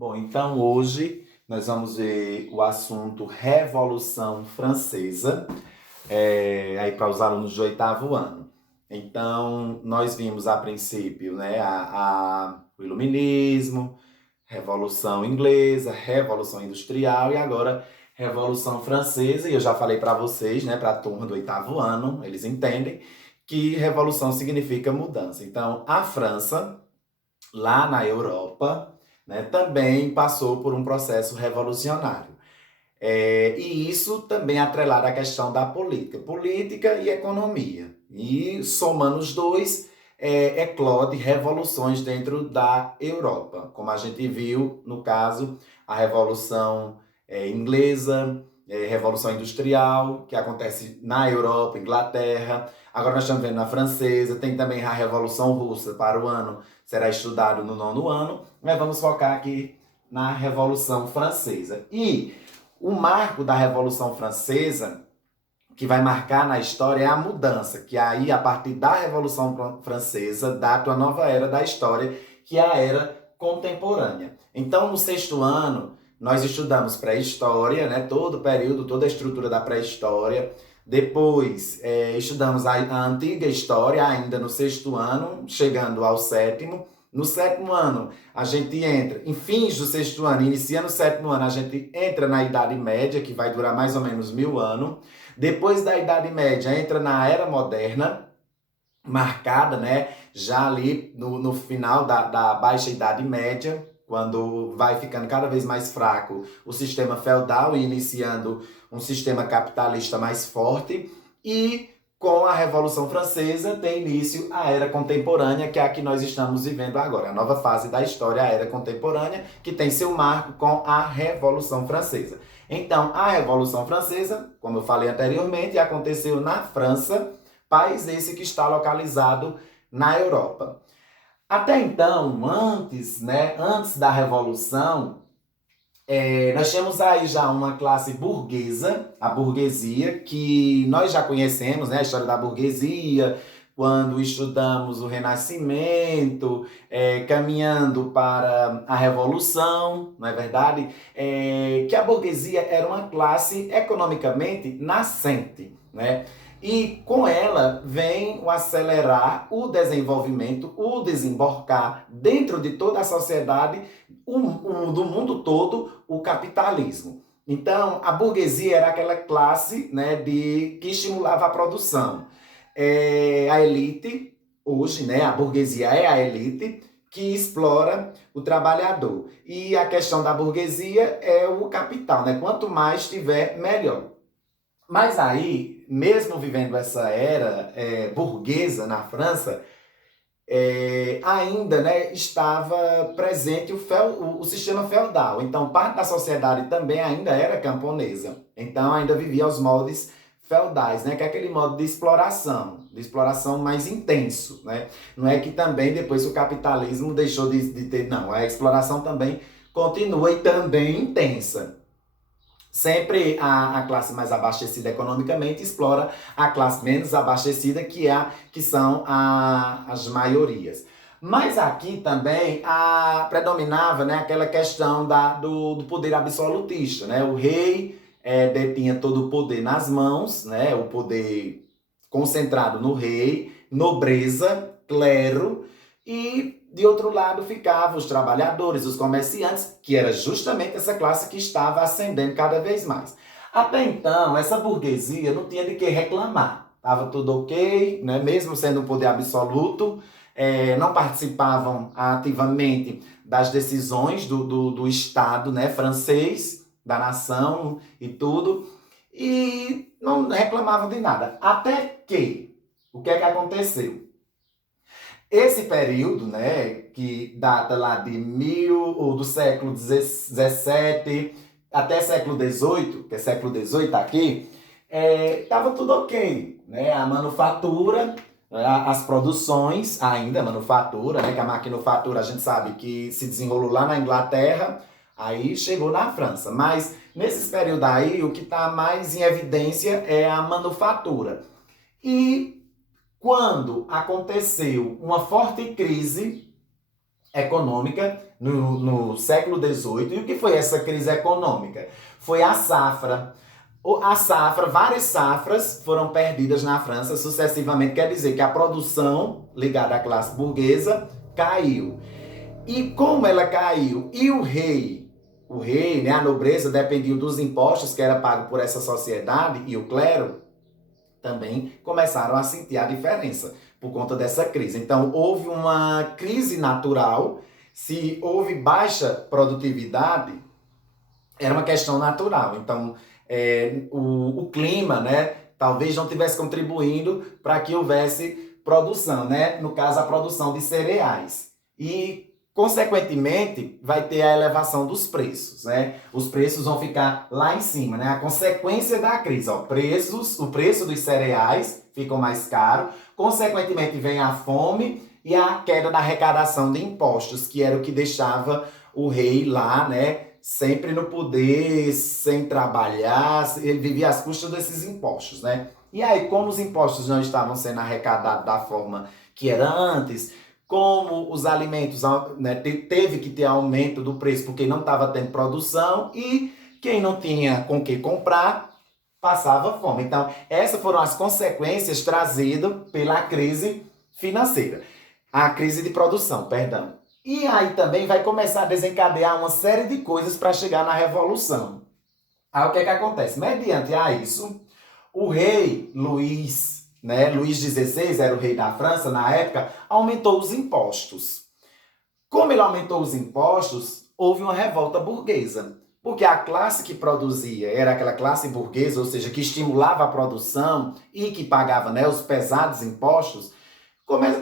Bom, então hoje nós vamos ver o assunto Revolução Francesa, aí para os alunos de oitavo ano. Então, nós vimos a princípio, né, o Iluminismo, Revolução Inglesa, Revolução Industrial e agora Revolução Francesa. E eu já falei para vocês, né, para a turma do oitavo ano, eles entendem que revolução significa mudança. Então, a França lá na Europa, né, também passou por um processo revolucionário. E isso também atrelado à questão da política e economia. E somando os dois, eclode revoluções dentro da Europa, como a gente viu no caso a Revolução Inglesa, Revolução Industrial, que acontece na Europa, Inglaterra. Agora nós estamos vendo na francesa, tem também a Revolução Russa para o ano, será estudado no nono ano, mas vamos focar aqui na Revolução Francesa. E o marco da Revolução Francesa, que vai marcar na história, é a mudança, que aí, a partir da Revolução Francesa, data a nova era da história, que é a era contemporânea. Então, no sexto ano, nós estudamos pré-história, né, todo o período, toda a estrutura da pré-história. Depois, estudamos a antiga história, ainda no sexto ano, chegando ao sétimo. No sétimo ano, a gente entra, em fins do sexto ano, iniciando o sétimo ano, a gente entra na Idade Média, que vai durar mais ou menos 1000 anos. Depois da Idade Média, entra na Era Moderna, marcada, né, já ali no final da Baixa Idade Média, quando vai ficando cada vez mais fraco o sistema feudal e iniciando um sistema capitalista mais forte. E com a Revolução Francesa tem início a Era Contemporânea, que é a que nós estamos vivendo agora, a nova fase da história, a Era Contemporânea, que tem seu marco com a Revolução Francesa. Então, a Revolução Francesa, como eu falei anteriormente, aconteceu na França, país esse que está localizado na Europa. Até então, antes da Revolução, nós tínhamos aí já uma classe burguesa, a burguesia, que nós já conhecemos, né, a história da burguesia, quando estudamos o Renascimento, caminhando para a Revolução, não é verdade? Que a burguesia era uma classe economicamente nascente, né? E com ela vem o acelerar, o desenvolvimento, o desembarcar dentro de toda a sociedade, do mundo todo, o capitalismo. Então, a burguesia era aquela classe, né, que estimulava a produção. A elite, hoje, né, a burguesia é a elite que explora o trabalhador. E a questão da burguesia é o capital, né? Quanto mais tiver, melhor. Mas aí, mesmo vivendo essa era burguesa na França, ainda, né, estava presente o sistema feudal. Então, parte da sociedade também ainda era camponesa. Então, ainda vivia aos moldes feudais, né, que é aquele modo de exploração mais intenso. Né? Não é que também depois o capitalismo deixou de ter, não. A exploração também continua e também intensa. Sempre a classe mais abastecida economicamente explora a classe menos abastecida, que são as maiorias. Mas aqui também predominava, né, aquela questão do poder absolutista. Né? O rei detinha todo o poder nas mãos, né, o poder concentrado no rei, nobreza, clero, e de outro lado ficavam os trabalhadores, os comerciantes, que era justamente essa classe que estava ascendendo cada vez mais. Até então, essa burguesia não tinha de que reclamar. Estava tudo ok, né? Mesmo sendo um poder absoluto, não participavam ativamente das decisões do Estado, né, francês, da nação e tudo, e não reclamavam de nada. Até que, o que é que aconteceu? Esse período, né, que data lá ou do século XVII até século XVIII, que é século XVIII aqui, estava tudo ok. Né? A manufatura, as produções, ainda a manufatura, né, que a maquinofatura a gente sabe que se desenrolou lá na Inglaterra, aí chegou na França. Mas nesses períodos aí, o que está mais em evidência é a manufatura. E quando aconteceu uma forte crise econômica, no século XVIII. E o que foi essa crise econômica? Foi a safra. Várias safras foram perdidas na França sucessivamente, quer dizer que a produção ligada à classe burguesa caiu. E como ela caiu e o rei, né, a nobreza dependiam dos impostos que era pago por essa sociedade e o clero também começaram a sentir a diferença por conta dessa crise. Então houve uma crise natural, se houve baixa produtividade, era uma questão natural. Então o clima, né, talvez não estivesse contribuindo para que houvesse produção, né? No caso, a produção de cereais. E, consequentemente, vai ter a elevação dos preços, né? Os preços vão ficar lá em cima, né? A consequência da crise, ó, o preço dos cereais ficam mais caro, consequentemente vem a fome e a queda da arrecadação de impostos, que era o que deixava o rei lá, né, sempre no poder, sem trabalhar, ele vivia às custas desses impostos, né? E aí, como os impostos não estavam sendo arrecadados da forma que era antes, como os alimentos, né, teve que ter aumento do preço porque não estava tendo produção e quem não tinha com que comprar passava fome. Então, essas foram as consequências trazidas pela crise financeira, a crise de produção, perdão. E aí também vai começar a desencadear uma série de coisas para chegar na Revolução. Aí o que é que acontece? Mediante a isso, o rei Luís, né, Luís XVI era o rei da França na época, aumentou os impostos. Como ele aumentou os impostos, houve uma revolta burguesa. Porque a classe que produzia era aquela classe burguesa, ou seja, que estimulava a produção e que pagava, né, os pesados impostos,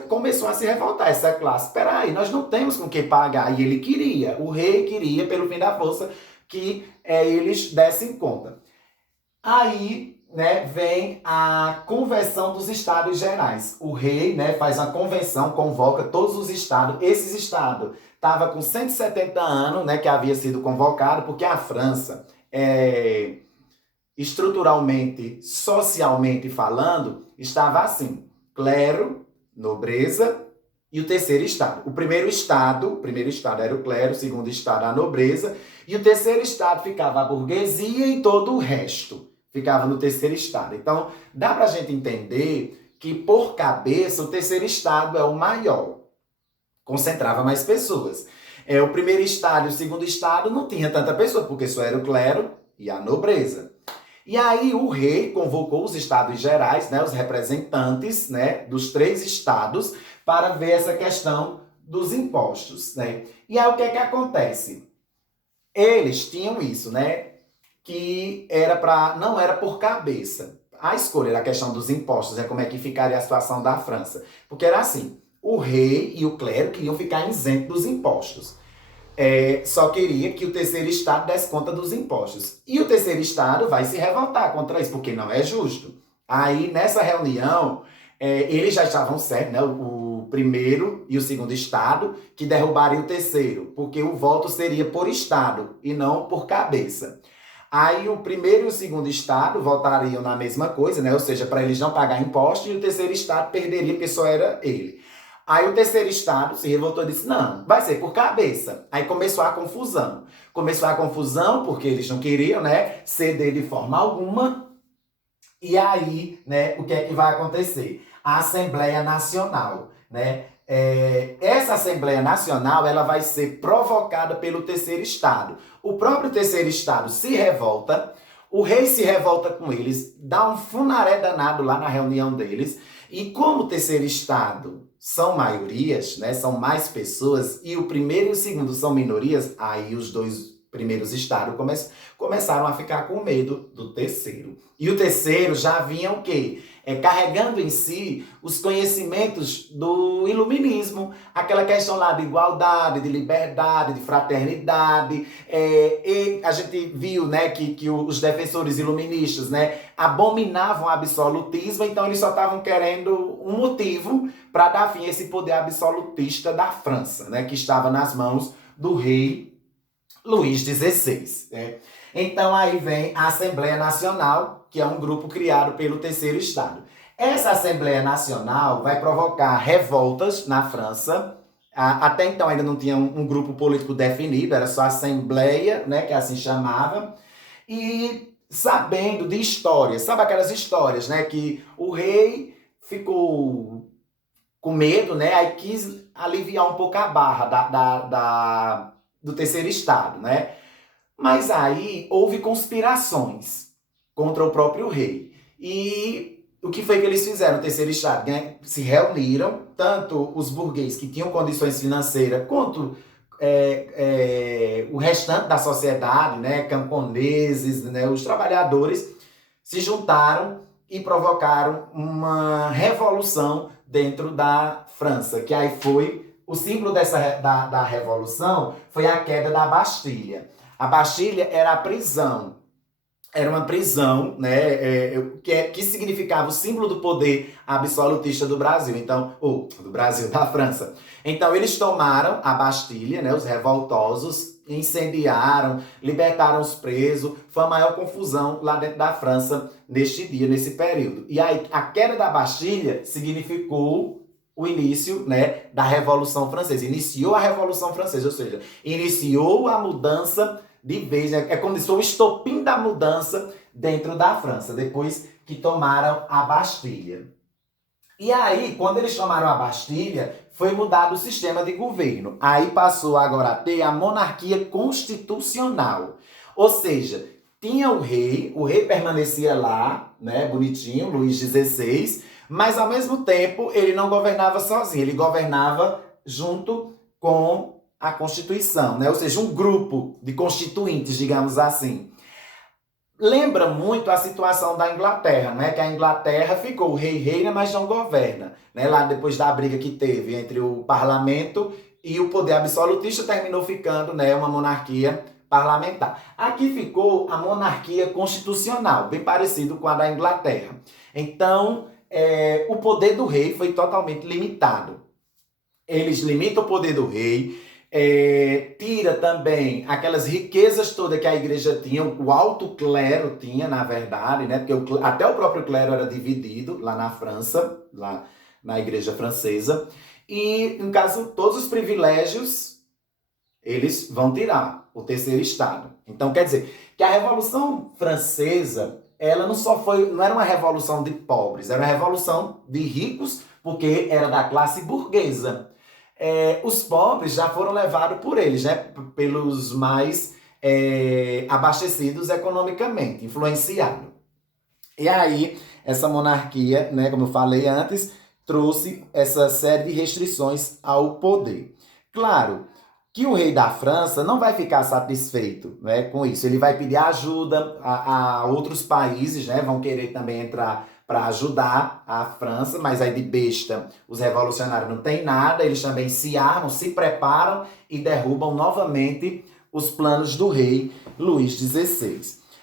começou a se revoltar essa classe. Espera aí, nós não temos com que pagar. E ele queria, o rei queria, pelo fim da força, que eles dessem conta. Aí, né, vem a convenção dos estados gerais. O rei, né, faz uma convenção, convoca todos os estados. Esses estados estavam com 170 anos, né, que havia sido convocado, porque a França, estruturalmente, socialmente falando, estava assim: clero, nobreza e o terceiro estado. O primeiro estado era o clero, o segundo estado a nobreza, e o terceiro estado ficava a burguesia e todo o resto ficava no terceiro estado. Então, dá pra gente entender que, por cabeça, o terceiro estado é o maior, concentrava mais pessoas. O primeiro estado e o segundo estado não tinha tanta pessoa, porque só era o clero e a nobreza. E aí o rei convocou os estados gerais, né, os representantes, né, dos 3 estados, para ver essa questão dos impostos, né? E aí o que é que acontece? Eles tinham isso, né, que não era por cabeça. A escolha da questão dos impostos, como é que ficaria a situação da França. Porque era assim: o rei e o clero queriam ficar isentos dos impostos. Só queria que o terceiro estado desse conta dos impostos. E o terceiro estado vai se revoltar contra isso, porque não é justo. Aí, nessa reunião, eles já estavam certos, né? O primeiro e o segundo estado, que derrubariam o terceiro, porque o voto seria por estado e não por cabeça. Aí o primeiro e o segundo estado votariam na mesma coisa, né? Ou seja, para eles não pagar imposto, e o terceiro estado perderia, porque só era ele. Aí o terceiro estado se revoltou e disse: não, vai ser por cabeça. Aí começou a confusão. Porque eles não queriam, né, ceder de forma alguma. E aí, né, o que é que vai acontecer? A Assembleia Nacional, né? Essa Assembleia Nacional, ela vai ser provocada pelo terceiro estado. O próprio terceiro estado se revolta, o rei se revolta com eles, dá um funaré danado lá na reunião deles, e como o terceiro estado são maiorias, né, são mais pessoas, e o primeiro e o segundo são minorias, aí os 2 primeiros estados começaram a ficar com medo do terceiro. E o terceiro já vinha o quê? Carregando em si os conhecimentos do iluminismo, aquela questão lá de igualdade, de liberdade, de fraternidade. E a gente viu, né, que os defensores iluministas, né, abominavam o absolutismo, então eles só estavam querendo um motivo para dar fim a esse poder absolutista da França, né, que estava nas mãos do rei Luís XVI. Né? Então aí vem a Assembleia Nacional, que é um grupo criado pelo terceiro estado. Essa Assembleia Nacional vai provocar revoltas na França. Até então ainda não tinha um grupo político definido, era só a Assembleia, né, que assim chamava. E sabendo de histórias, sabe aquelas histórias, né, que o rei ficou com medo, né, aí quis aliviar um pouco a barra do terceiro estado, né? Mas aí houve conspirações contra o próprio rei. E o que foi que eles fizeram no terceiro estado? Né? Se reuniram, tanto os burgueses que tinham condições financeiras, quanto o restante da sociedade, né? Camponeses, né? Os trabalhadores, se juntaram e provocaram uma revolução dentro da França, que aí foi o símbolo da revolução foi a queda da Bastilha. A Bastilha era a prisão. Era uma prisão, né, que significava o símbolo do poder absolutista do Brasil, então, do Brasil, da França. Então, eles tomaram a Bastilha, né, os revoltosos, incendiaram, libertaram os presos, foi a maior confusão lá dentro da França neste dia, nesse período. E aí, a queda da Bastilha significou o início, né, da Revolução Francesa. Iniciou a Revolução Francesa, ou seja, iniciou a mudança de vez, né? É como se fosse o estopim da mudança dentro da França, depois que tomaram a Bastilha. E aí, quando eles tomaram a Bastilha, foi mudado o sistema de governo. Aí passou agora a ter a monarquia constitucional. Ou seja, tinha o rei permanecia lá, né, bonitinho, Luís XVI, mas ao mesmo tempo ele não governava sozinho, ele governava junto com a Constituição, né? Ou seja, um grupo de constituintes, digamos assim. Lembra muito a situação da Inglaterra, né? Que a Inglaterra ficou, o rei reina, mas não governa. Né? Lá depois da briga que teve entre o parlamento e o poder absolutista, terminou ficando, né, uma monarquia parlamentar. Aqui ficou a monarquia constitucional, bem parecido com a da Inglaterra. Então, o poder do rei foi totalmente limitado. Eles limitam o poder do rei, tira também aquelas riquezas todas que a igreja tinha, o alto clero tinha, na verdade, né? Porque até o próprio clero era dividido lá na França, lá na igreja francesa. E, no caso, todos os privilégios eles vão tirar, o terceiro estado. Então, quer dizer, que a Revolução Francesa, ela não era uma revolução de pobres, era uma revolução de ricos, porque era da classe burguesa. Os pobres já foram levados por eles, né? Pelos mais abastecidos economicamente, influenciados. E aí, essa monarquia, né, como eu falei antes, trouxe essa série de restrições ao poder. Claro que o rei da França não vai ficar satisfeito, né, com isso. Ele vai pedir ajuda a outros países, né, vão querer também entrar para ajudar a França, mas aí de besta os revolucionários não têm nada, eles também se armam, se preparam e derrubam novamente os planos do rei Luís XVI.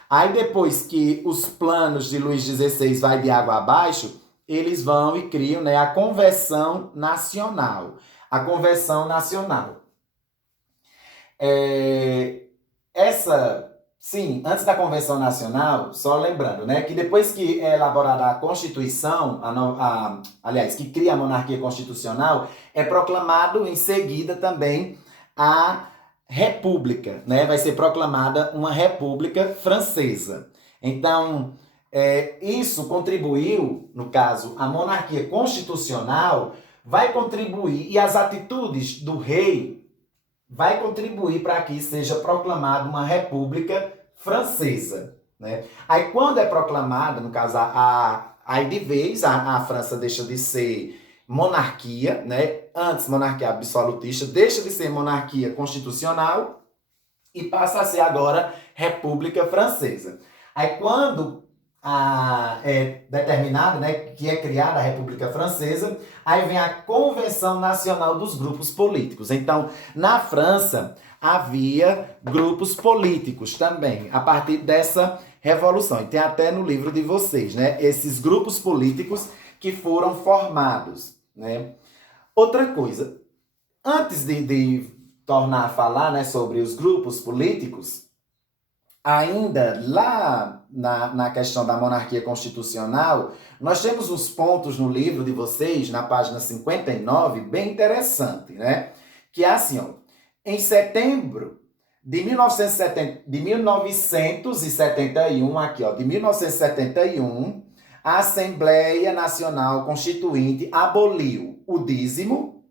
Aí depois que os planos de Luís XVI vai de água abaixo, eles vão e criam, né, a Convenção Nacional. A Convenção Nacional. Sim, antes da Convenção Nacional, só lembrando, né, que depois que é elaborada a Constituição, aliás, que cria a monarquia constitucional, é proclamado em seguida também a República, né? Vai ser proclamada uma República Francesa. Então, isso contribuiu, no caso, a monarquia constitucional vai contribuir, e as atitudes do rei vai contribuir para que seja proclamada uma República Francesa. Né? Aí, quando é proclamada, no caso, aí de vez a França deixa de ser monarquia, né? Antes monarquia absolutista, deixa de ser monarquia constitucional e passa a ser agora República Francesa. Aí quando é determinado, né, que é criada a República Francesa, aí vem a Convenção Nacional dos Grupos Políticos. Então, na França, havia grupos políticos também, a partir dessa revolução. E tem até no livro de vocês, né, esses grupos políticos que foram formados. Né? Outra coisa, antes de tornar a falar, né, sobre os grupos políticos, ainda lá na questão da monarquia constitucional, nós temos uns pontos no livro de vocês, na página 59, bem interessante, né? que é assim, ó, em setembro de 1971, aqui, ó, de 1971, a Assembleia Nacional Constituinte aboliu o dízimo,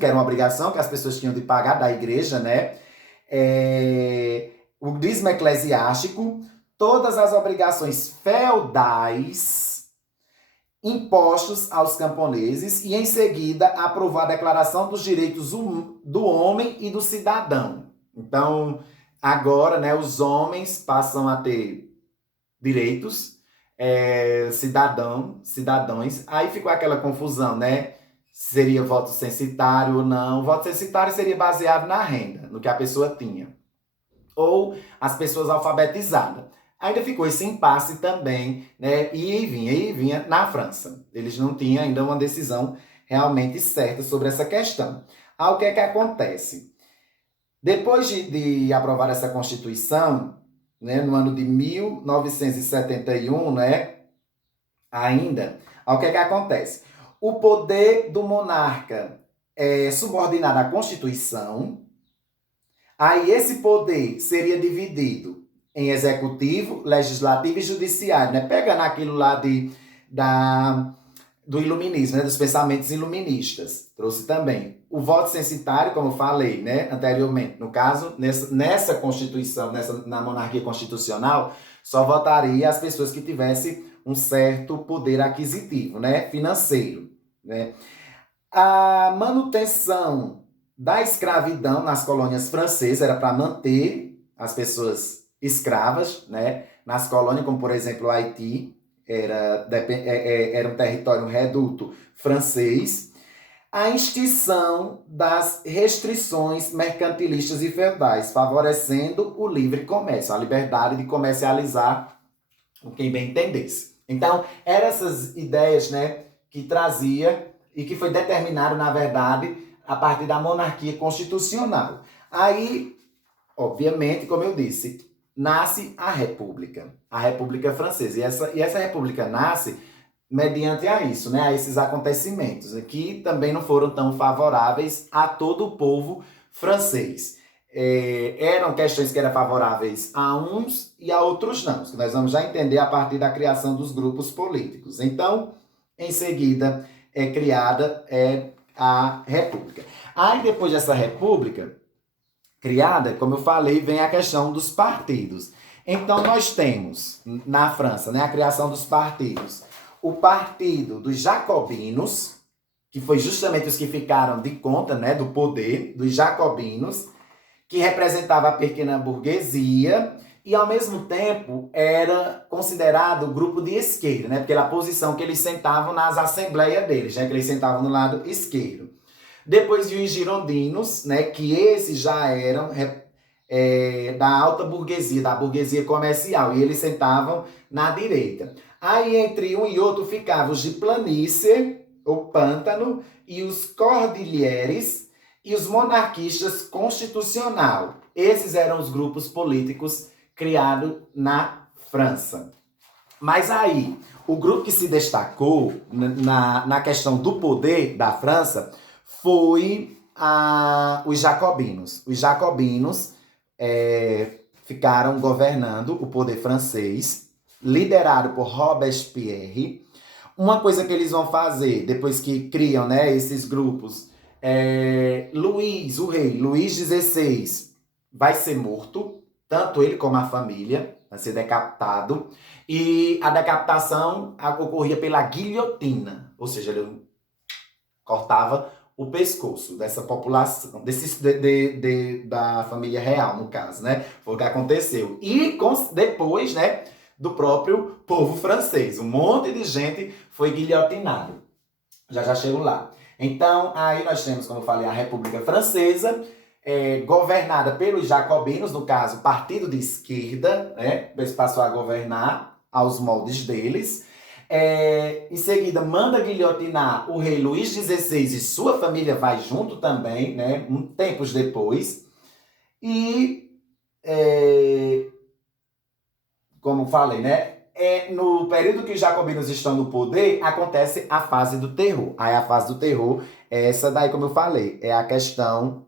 que era uma obrigação que as pessoas tinham de pagar da igreja, né? O dízimo eclesiástico, todas as obrigações feudais impostos aos camponeses e, em seguida, aprovou a Declaração dos Direitos do Homem e do Cidadão. Então, agora, né, os homens passam a ter direitos, cidadãos. Aí ficou aquela confusão, né? Seria voto censitário ou não. O voto censitário seria baseado na renda, no que a pessoa tinha. Ou as pessoas alfabetizadas. Ainda ficou esse impasse também, né? E vinha na França. Eles não tinham ainda uma decisão realmente certa sobre essa questão. O que é que acontece? Depois de aprovar essa Constituição, né, no ano de 1971, né, ainda, o que é que acontece? O poder do monarca é subordinado à Constituição. Aí esse poder seria dividido em executivo, legislativo e judiciário, né? Pegando aquilo lá do iluminismo, né? Dos pensamentos iluministas. Trouxe também o voto censitário, como eu falei, né, anteriormente. No caso, nessa Constituição, na monarquia constitucional, só votaria as pessoas que tivessem um certo poder aquisitivo, né, financeiro, né? A manutenção da escravidão nas colônias francesas era para manter as pessoas escravas, né? Nas colônias, como por exemplo o Haiti, era um território, um reduto francês. A extinção das restrições mercantilistas e feudais, favorecendo o livre comércio, a liberdade de comercializar com quem bem entendesse. Então, eram essas ideias, né, que trazia e que foi determinado, na verdade, a partir da monarquia constitucional. Aí, obviamente, como eu disse, nasce a República Francesa. E essa República nasce mediante a isso, né, a esses acontecimentos, que também não foram tão favoráveis a todo o povo francês. Eram questões que eram favoráveis a uns e a outros não, que nós vamos já entender a partir da criação dos grupos políticos. Então, em seguida, é criada a República. Aí, depois dessa República criada, como eu falei, vem a questão dos partidos. Então, nós temos, na França, né, a criação dos partidos. O Partido dos Jacobinos, que foi justamente os que ficaram de conta, né, do poder, dos jacobinos, que representava a pequena burguesia e, ao mesmo tempo, era considerado grupo de esquerda, né, pela posição que eles sentavam nas assembleias deles, né, que eles sentavam no lado esquerdo. Depois vinham os girondinos, né, que esses já eram da alta burguesia, da burguesia comercial, e eles sentavam na direita. Aí, entre um e outro, ficavam os de planície, o pântano, e os cordilheires, e os monarquistas constitucional. Esses eram os grupos políticos criados na França. Mas aí, o grupo que se destacou na questão do poder da França foi os jacobinos. Os jacobinos ficaram governando o poder francês, liderado por Robespierre. Uma coisa que eles vão fazer, depois que criam, né, esses grupos, o rei Luís XVI, vai ser morto, tanto ele como a família, vai ser decapitado, e a decapitação ocorria pela guilhotina, ou seja, ele cortava o pescoço dessa população, da família real, no caso, né? Foi o que aconteceu. E depois, né, do próprio povo francês. Um monte de gente foi guilhotinado. Já chego lá. Então, aí nós temos, como eu falei, a República Francesa, governada pelos jacobinos, no caso, partido de esquerda, né? Eles passou a governar aos moldes deles. Em seguida, manda guilhotinar o rei Luís XVI e sua família vai junto também, né? Tempos depois. E, como falei, né? No período que os jacobinos estão no poder, acontece a fase do terror. Aí a fase do terror Essa daí, como eu falei, é a questão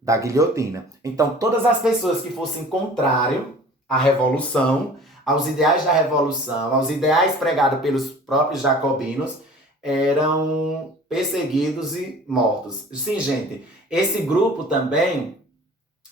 da guilhotina. Então, todas as pessoas que fossem contrário à revolução, aos ideais da revolução, aos ideais pregados pelos próprios jacobinos, eram perseguidos e mortos. Sim, gente, esse grupo também,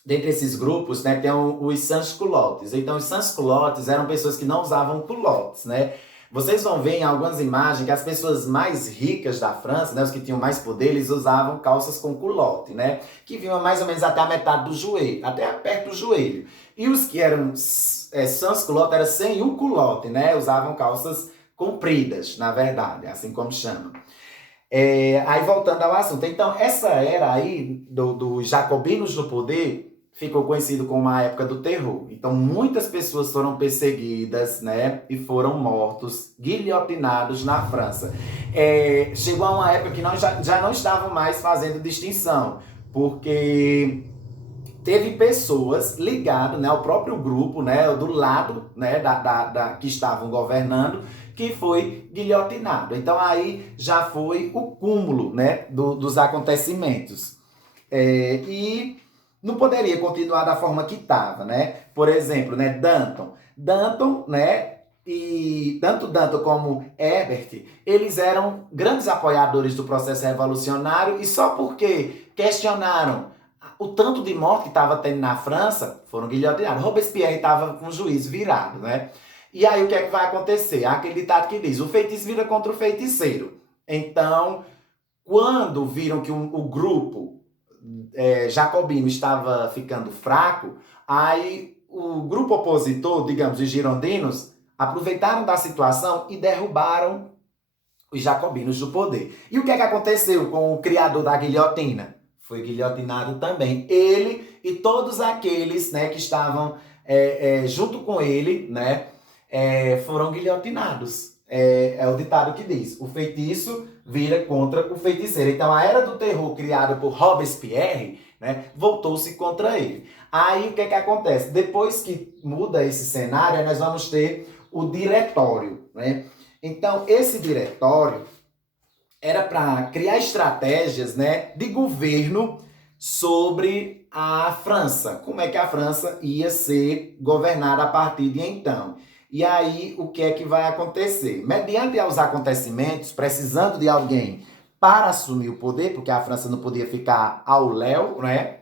dentre esses grupos, né, tem os sans-culottes. Então, os sans-culottes eram pessoas que não usavam culottes, né? Vocês vão ver em algumas imagens que as pessoas mais ricas da França, né, os que tinham mais poder, eles usavam calças com culotte, né? Que vinham mais ou menos até a metade do joelho, até perto do joelho. E os que eram sans-culottes eram sem o culotte, né? Usavam calças compridas, na verdade, assim como chama. Aí voltando ao assunto, então essa era aí dos jacobinos no poder ficou conhecido como a época do terror. Então muitas pessoas foram perseguidas, né, e foram mortos, guilhotinados na França. Chegou a uma época que nós já não estavam mais fazendo distinção, porque teve pessoas ligadas, né, ao próprio grupo, né, do lado, né, que estavam governando, que foi guilhotinado. Então aí já foi o cúmulo, né, dos acontecimentos. E não poderia continuar da forma que estava, né? Por exemplo, né, Danton, né, e tanto Danton como Herbert, eles eram grandes apoiadores do processo revolucionário e só porque questionaram o tanto de morte que estava tendo na França, foram guilhotinados. Robespierre estava com o juízo virado, né? E aí o que é que vai acontecer? Há aquele ditado que diz, o feitiço vira contra o feiticeiro. Então, quando viram que o grupo jacobino estava ficando fraco, aí o grupo opositor, digamos, os girondinos, aproveitaram da situação e derrubaram os jacobinos do poder. E o que é que aconteceu com o criador da guilhotina? Foi guilhotinado também. Ele e todos aqueles, né, que estavam junto com ele, né, foram guilhotinados. É o ditado que diz, o feitiço vira contra o feiticeiro. Então a era do terror criada por Robespierre, né, voltou-se contra ele. Aí o que é que acontece? Depois que muda esse cenário, nós vamos ter o diretório, né? Então esse diretório era para criar estratégias, né, de governo sobre a França. Como é que a França ia ser governada a partir de então. E aí, o que é que vai acontecer? Mediante aos acontecimentos, precisando de alguém para assumir o poder, porque a França não podia ficar ao léu, né?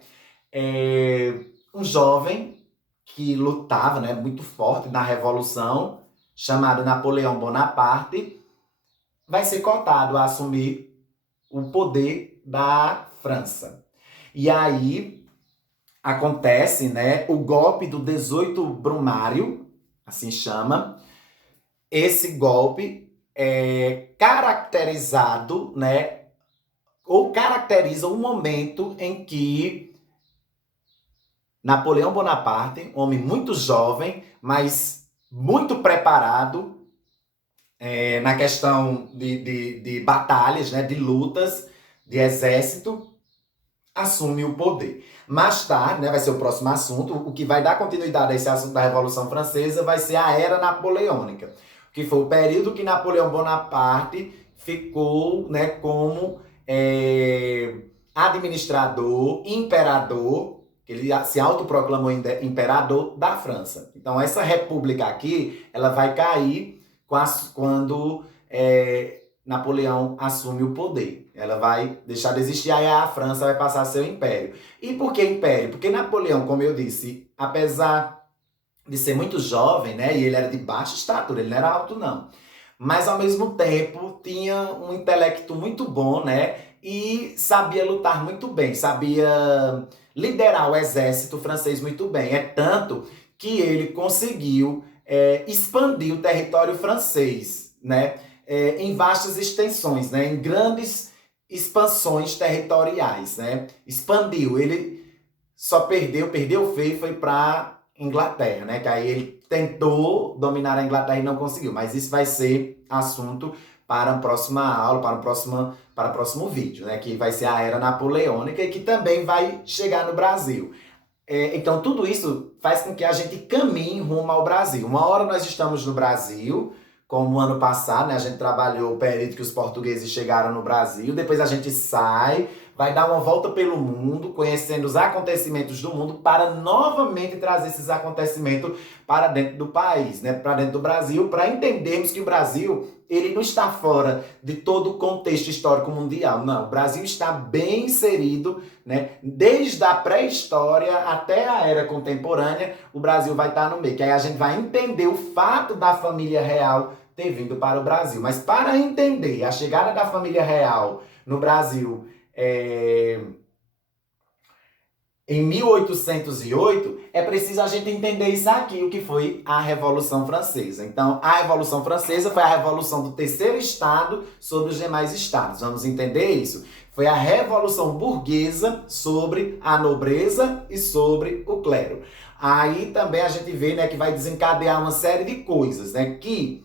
Um jovem que lutava, né, muito forte na Revolução, chamado Napoleão Bonaparte, vai ser cotado a assumir o poder da França. E aí acontece, né, o golpe do 18 Brumário, assim chama. Esse golpe é caracterizado, né, ou caracteriza o momento em que Napoleão Bonaparte, um homem muito jovem, mas muito preparado na questão de batalhas, né, de lutas, de exército, assume o poder. Mais tarde, né, vai ser o próximo assunto, o que vai dar continuidade a esse assunto da Revolução Francesa vai ser a Era Napoleônica, que foi o período que Napoleão Bonaparte ficou, né, como administrador, imperador, ele se autoproclamou imperador da França. Então essa república aqui, ela vai cair quando Napoleão assume o poder. Ela vai deixar de existir, aí a França vai passar a ser o império. E por que império? Porque Napoleão, como eu disse, apesar de ser muito jovem, né, e ele era de baixa estatura, ele não era alto não, mas ao mesmo tempo tinha um intelecto muito bom, né, e sabia lutar muito bem, sabia liderar o exército francês muito bem. É tanto que ele conseguiu expandir o território francês, né, em vastas extensões, né, em grandes expansões territoriais, né, expandiu. Ele só perdeu feio, foi para Inglaterra, né, que aí ele tentou dominar a Inglaterra e não conseguiu, mas isso vai ser assunto para a próxima aula, para o próximo vídeo, né, que vai ser a Era Napoleônica e que também vai chegar no Brasil. Então tudo isso faz com que a gente caminhe rumo ao Brasil. Uma hora nós estamos no Brasil, como ano passado, né? A gente trabalhou o período que os portugueses chegaram no Brasil, depois a gente sai, vai dar uma volta pelo mundo, conhecendo os acontecimentos do mundo, para novamente trazer esses acontecimentos para dentro do país, né? Para dentro do Brasil, para entendermos que o Brasil ele não está fora de todo o contexto histórico mundial, não. O Brasil está bem inserido, né? Desde a pré-história até a era contemporânea, o Brasil vai estar no meio. Que aí a gente vai entender o fato da família real ter vindo para o Brasil. Mas para entender a chegada da família real no Brasil em 1808, é preciso a gente entender isso aqui, o que foi a Revolução Francesa. Então, a Revolução Francesa foi a revolução do terceiro estado sobre os demais estados. Vamos entender isso? Foi a revolução burguesa sobre a nobreza e sobre o clero. Aí também a gente vê, né, que vai desencadear uma série de coisas, né, que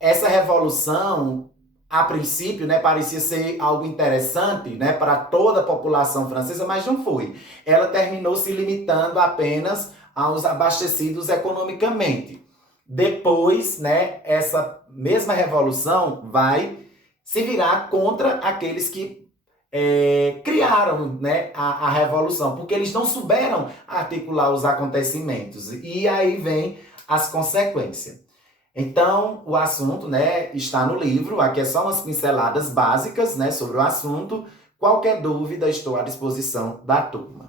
essa revolução, a princípio, né, parecia ser algo interessante, né, para toda a população francesa, mas não foi. Ela terminou se limitando apenas aos abastecidos economicamente. Depois, né, essa mesma revolução vai se virar contra aqueles que criaram, né, a revolução, porque eles não souberam articular os acontecimentos. E aí vem as consequências. Então, o assunto, né, está no livro. Aqui é só umas pinceladas básicas, né, sobre o assunto. Qualquer dúvida, estou à disposição da turma.